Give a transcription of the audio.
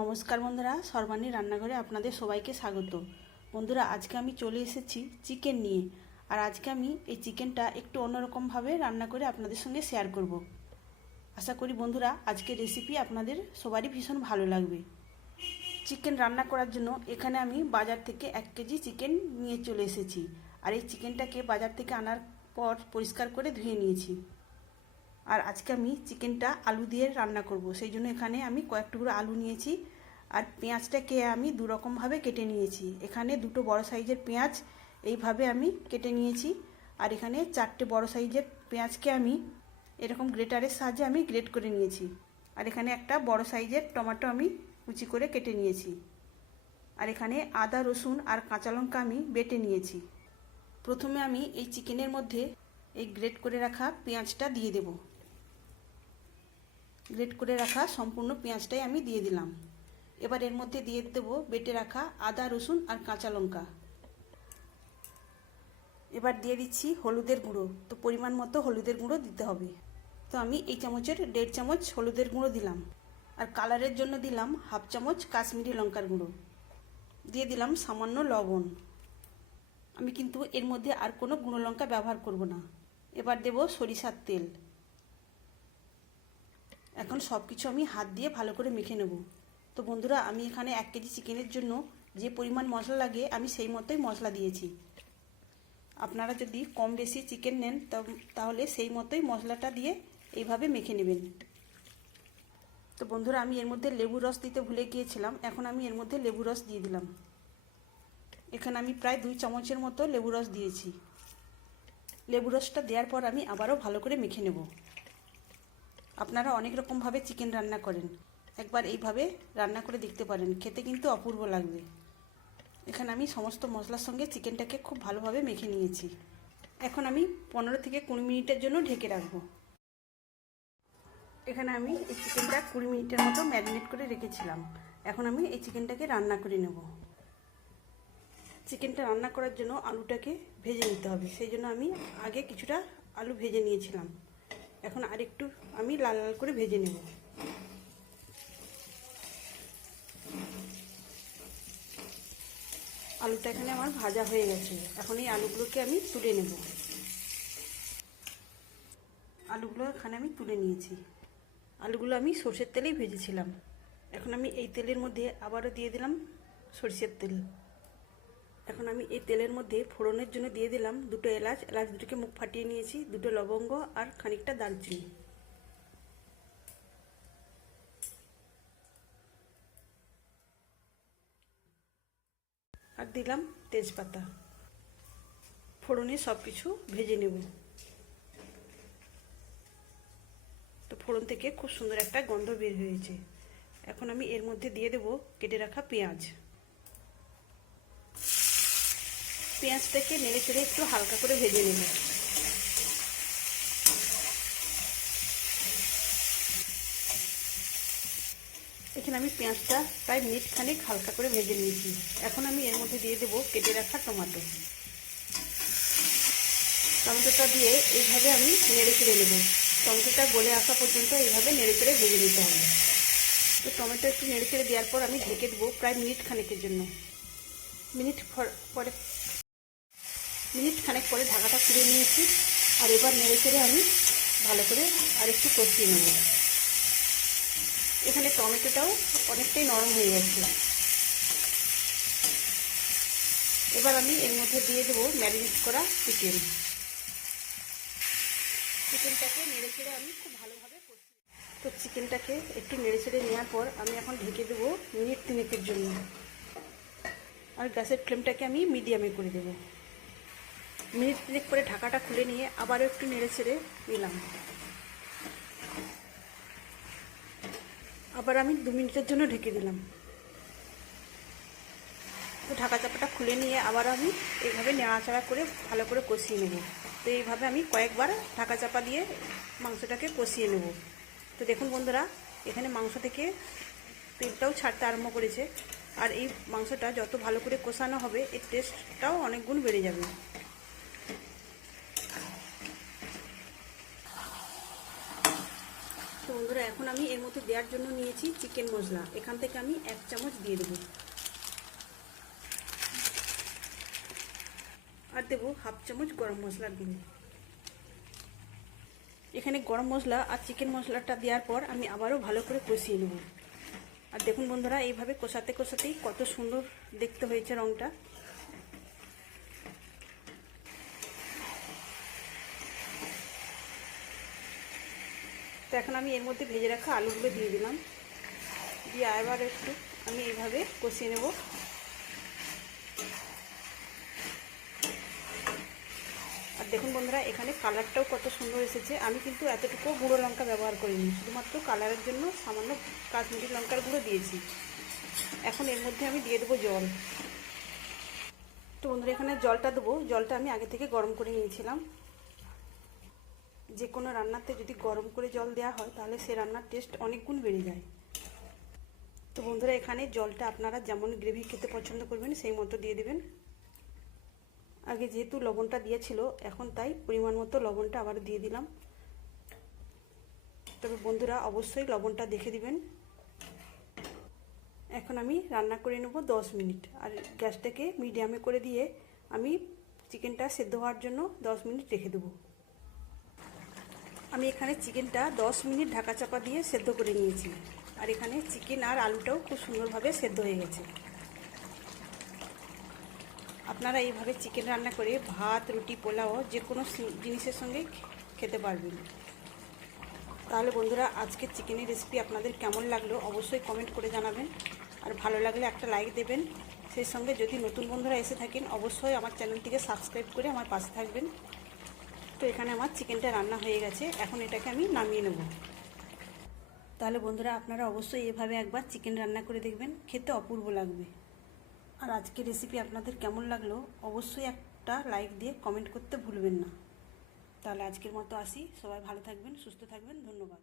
নমস্কার বন্ধুরা, সর্বাণী রান্নাঘরে আপনাদের সবাইকে স্বাগত। বন্ধুরা, আজকে আমি চলে এসেছি চিকেন নিয়ে। আর আজকে আমি এই চিকেনটা একটু অন্যরকমভাবে রান্না করে আপনাদের সঙ্গে শেয়ার করব। আশা করি বন্ধুরা আজকের রেসিপি আপনাদের সবারই ভীষণ ভালো লাগবে। চিকেন রান্না করার জন্য এখানে আমি বাজার থেকে 1 কেজি চিকেন নিয়ে চলে এসেছি। আর এই চিকেনটাকে বাজার থেকে আনার পর পরিষ্কার করে ধুয়ে নিয়েছি। আর আজকে আমি চিকেনটা আলু দিয়ে রান্না করব, সেই জন্য এখানে আমি কয়েক টুকরো আলু নিয়েছি। আর পেঁয়াজটাকে আমি দু রকমভাবে কেটে নিয়েছি। এখানে দুটো বড় সাইজের পেঁয়াজ এইভাবে আমি কেটে নিয়েছি। আর এখানে 4টে বড় সাইজের পেঁয়াজকে আমি এরকম গ্রেটারের সাহায্যে আমি গ্রেট করে নিয়েছি। আর এখানে একটা বড় সাইজের টমেটো আমি কুচি করে কেটে নিয়েছি। আর এখানে আদা, রসুন আর কাঁচা লঙ্কা আমি বেটে নিয়েছি। প্রথমে আমি এই চিকেনের মধ্যে এই গ্রেট করে রাখা পেঁয়াজটা দিয়ে দেব। গ্রেট করে রাখা সম্পূর্ণ পেঁয়াজটাই আমি দিয়ে দিলাম। এবার এর মধ্যে দিয়ে দেব বেটে রাখা আদা, রসুন আর কাঁচা লঙ্কা। এবার দিয়ে দিচ্ছি হলুদের গুঁড়ো। তো পরিমাণ মতো হলুদের গুঁড়ো দিতে হবে। তো আমি এই চামচের 1.5 চামচ হলুদের গুঁড়ো দিলাম। আর কালারের জন্য দিলাম 1/2 চামচ কাশ্মীরি লঙ্কার গুঁড়ো। দিয়ে দিলাম সামান্য লবণ। আমি কিন্তু এর মধ্যে আর কোনো গুঁড়ো লঙ্কা ব্যবহার করব না। এবার দেব সরিষার তেল। এখন সব কিছু আমি হাত দিয়ে ভালো করে মেখে নেব। তো বন্ধুরা, আমি এখানে 1 কেজি চিকেনের জন্য যে পরিমাণ মশলা লাগে আমি সেই মতোই মশলা দিয়েছি। আপনারা যদি কম বেশি চিকেন নেন তাহলে সেই মতোই মশলাটা দিয়ে এইভাবে মেখে নেবেন। তো বন্ধুরা, আমি এর মধ্যে লেবুর রস দিতে ভুলে গিয়েছিলাম। এখন আমি এর মধ্যে লেবুর রস দিয়ে দিলাম। এখানে আমি প্রায় 2 চামচের মতো লেবুর রস দিয়েছি। লেবুর রসটা দেওয়ার পর আমি আবারও ভালো করে মেখে নেব। আপনারা অনেক রকমভাবে চিকেন রান্না করেন, একবার এইভাবে রান্না করে দেখতে পারেন, খেতে কিন্তু অপূর্ব লাগবে। এখানে আমি সমস্ত মশলার সঙ্গে চিকেনটাকে খুব ভালোভাবে মেখে নিয়েছি। এখন আমি 15 থেকে 20 মিনিটের জন্য ঢেকে রাখবো। এখানে আমি এই চিকেনটা 20 মিনিটের মতো ম্যারিনেট করে রেখেছিলাম। এখন আমি এই চিকেনটাকে রান্না করে নেব। চিকেনটা রান্না করার জন্য আলুটাকে ভেজে নিতে হবে, সেই জন্য আমি আগে কিছুটা আলু ভেজে নিয়েছিলাম। এখন আরেকটু আমি লাল লাল করে ভেজে নেব। আলুটা এখানে আমার ভাজা হয়ে গেছে। এখন এই আলুগুলোকে আমি তুলে নেব। আলুগুলো এখানে আমি তুলে নিয়েছি। আলুগুলো আমি সরষের তেলেই ভেজেছিলাম। এখন আমি এই তেলের মধ্যে আবারও দিয়ে দিলাম সরষের তেল। এখন আমি এই তেলের মধ্যে ফোড়নের জন্য দিয়ে দিলাম 2টো এলাচ। এলাচ দুটোকে মুখ ফাটিয়ে নিয়েছি, 2টো লবঙ্গ আর খানিকটা দারচিনি। আর দিলাম তেজপাতা। ফোড়নে সব কিছু ভেজে নেব। তো ফোড়ন থেকে খুব সুন্দর একটা গন্ধ বের হয়েছে। এখন আমি এর মধ্যে দিয়ে দেব কেটে রাখা পেঁয়াজ। পেঁয়াজটাকে নেড়ে চেড়ে একটু হালকা করে ভেজে নেব। এখানে আমি পেঁয়াজটা প্রায় মিনিট খানেক হালকা করে ভেজে নিয়েছি। এখন আমি এর মধ্যে দিয়ে দেব কেটে রাখা টমেটো। টমেটোটা দিয়ে এইভাবে আমি নেড়ে চেড়ে নেব। টমেটোটা গলে আসা পর্যন্ত এইভাবে নেড়ে চেড়ে ভেজে নিতে হবে। তো টমেটো একটু নেড়ে চেড়ে দেওয়ার পর আমি ঢেকে দেবো প্রায় মিনিট খানেকের জন্য। মিনিট খানেক পরে ঢাকাটা খুলে নিয়েছি। আর এবার নেড়ে চেড়ে আমি ভালো করে আরেকটু কষিয়ে নেব। এখানে টমেটোটাও অনেকটাই নরম হয়ে গেছে। এবার আমি এর মধ্যে দিয়ে দেবো ম্যারিনেট করা চিকেনটাকে নেড়ে চেড়ে আমি খুব ভালোভাবে কষি। তো চিকেনটাকে একটু নেড়ে চেড়ে নেওয়ার পর আমি এখন ঢেকে দেবো মিনিট 3 জন্য। আর গ্যাসের ফ্লেমটাকে আমি মিডিয়ামে করে দেবো। মিনিট 3 পরে ঢাকাটা খুলে নিয়ে আবারও একটু নেড়ে চেড়ে নিলাম। আবার আমি 2 মিনিটের জন্য ঢেকে দিলাম। তো ঢাকা চাপাটা খুলে নিয়ে আবার আমি এইভাবে নাড়াচাড়া করে ভালো করে কষিয়ে নেব। তো এইভাবে আমি কয়েকবার ঢাকা চাপা দিয়ে মাংসটাকে কষিয়ে নেব। তো দেখুন বন্ধুরা, এখানে মাংস থেকে তেলটাও ছাড়তে আরম্ভ করেছে। আর এই মাংসটা যত ভালো করে কষানো হবে এর টেস্টটাও অনেক গুণ বেড়ে যাবে। তো বন্ধুরা, এখন আমি এর মধ্যে দেওয়ার জন্য নিয়েছি চিকেন মশলা। এখান থেকে আমি 1 চামচ দিয়ে দেবো, আর দেবো 1/2 চামচ গরম মশলার গুঁড়ো। এখানে গরম মশলা আর চিকেন মশলাটা দেওয়ার পর আমি আবারও ভালো করে কষিয়ে নেব। আর দেখুন বন্ধুরা, এইভাবে কষাতে কষাতেই কত সুন্দর দেখতে হয়েছে রঙটা। তো এখন আমি এর মধ্যে ভেজে রাখা আলুগুলো দিয়ে দিলাম, দিয়ে আবার একটু আমি এইভাবে কষিয়ে নেব। আর দেখুন বন্ধুরা, এখানে কালারটাও কত সুন্দর এসেছে। আমি কিন্তু এতটুকু গুঁড়ো লঙ্কা ব্যবহার করিনি, শুধুমাত্র কালারের জন্য সামান্য কাশ্মীরি লঙ্কার গুঁড়ো দিয়েছি। এখন এর মধ্যে আমি দিয়ে দেবো জল। তো বন্ধুরা, এখানে জলটা দেবো। জলটা আমি আগে থেকে গরম করে নিয়েছিলাম। যে কোনো রান্নাতে যদি গরম করে জল দেওয়া হয় তাহলে সে রান্নার টেস্ট অনেক গুণ বেড়ে যায়। তো বন্ধুরা, এখানে জলটা আপনারা যেমন গ্রেভি খেতে পছন্দ করবেন সেই মতো দিয়ে দেবেন। আগে যেহেতু লবণটা দিয়েছিল, এখন তাই পরিমাণ মতো লবণটা আবার দিয়ে দিলাম। তবে বন্ধুরা, অবশ্যই লবণটা দেখে দিবেন। এখন আমি রান্না করে নেব 10 মিনিট। আর গ্যাসটাকে মিডিয়ামে করে দিয়ে আমি চিকেনটা সেদ্ধ হওয়ার জন্য 10 মিনিট রেখে দেবো। আমি এখানে চিকেনটা 10 মিনিট ঢাকা চাপা দিয়ে সেদ্ধ করে নিয়েছি। আর এখানে চিকেন আর আলুটাও খুব সুন্দরভাবে সেদ্ধ হয়ে গেছে। আপনারা এইভাবে চিকেন রান্না করে ভাত, রুটি, পোলাও যে কোনো জিনিসের সঙ্গে খেতে পারবেন। তাহলে বন্ধুরা, আজকের চিকেনের রেসিপি আপনাদের কেমন লাগলো অবশ্যই কমেন্ট করে জানাবেন। আর ভালো লাগলে একটা লাইক দেবেন। সেই সঙ্গে যদি নতুন বন্ধুরা এসে থাকেন অবশ্যই আমার চ্যানেলটিকে সাবস্ক্রাইব করে আমার পাশে থাকবেন। তো এখানে আমার চিকেনটা রান্না হয়ে গেছে, এখন এটাকে আমি নামিয়ে নেব। তাহলে বন্ধুরা, আপনারা অবশ্যই এভাবে একবার চিকেন রান্না করে দেখবেন, খেতে অপূর্ব লাগবে। আর আজকের রেসিপি আপনাদের কেমন লাগলো অবশ্যই একটা লাইক দিয়ে কমেন্ট করতে ভুলবেন না। তাহলে আজকের মতো আসি। সবাই ভালো থাকবেন, সুস্থ থাকবেন। ধন্যবাদ।